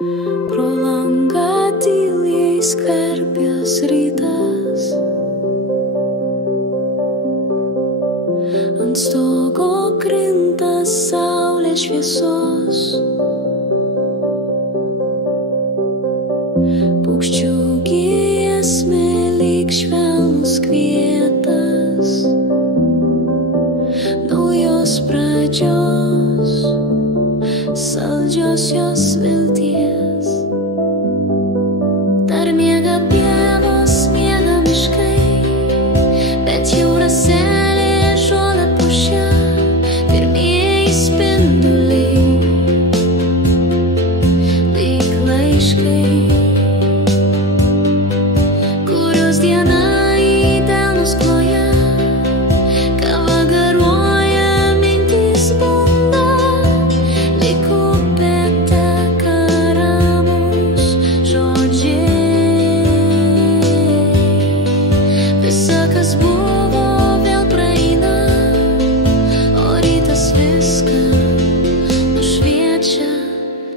Pro langą tyliai skverbės rytas, ant stogo krinta saulės šviesos, paukščių giesmė lyg švelnus kvietas, naujos pradžios, saldžios jos vilties. Dar miega pievos, miega miškai, bet jūra selė žolę pušia, pirmieji spinduliai lyg laiškai, kurios diena į delnus kloja, kava garuoja, mintys bunda, lyg upė teka ramūs žodžiai. Visa, kas buvo, vėl praeina, o rytas viską nušviečia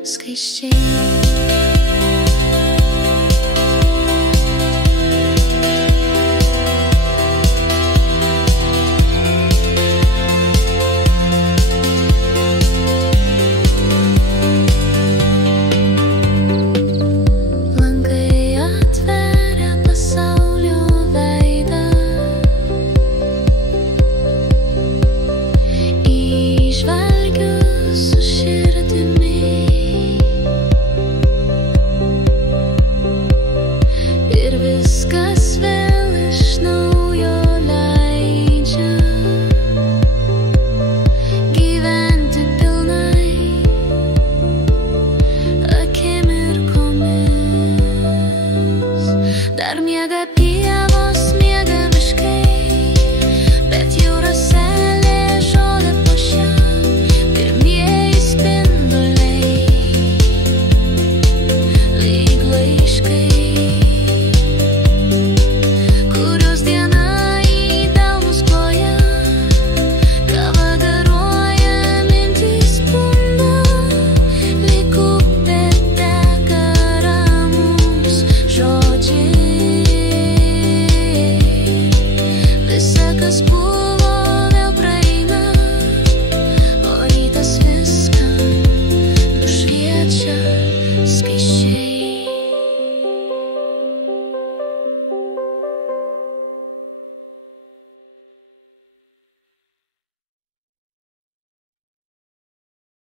skaisčiai. Langai atveria pasaulio veidą, įžvelgiu su širdimi, ir viskas vėl iš naujo leidžia gyventi pilnai akimirkomis. Dar miega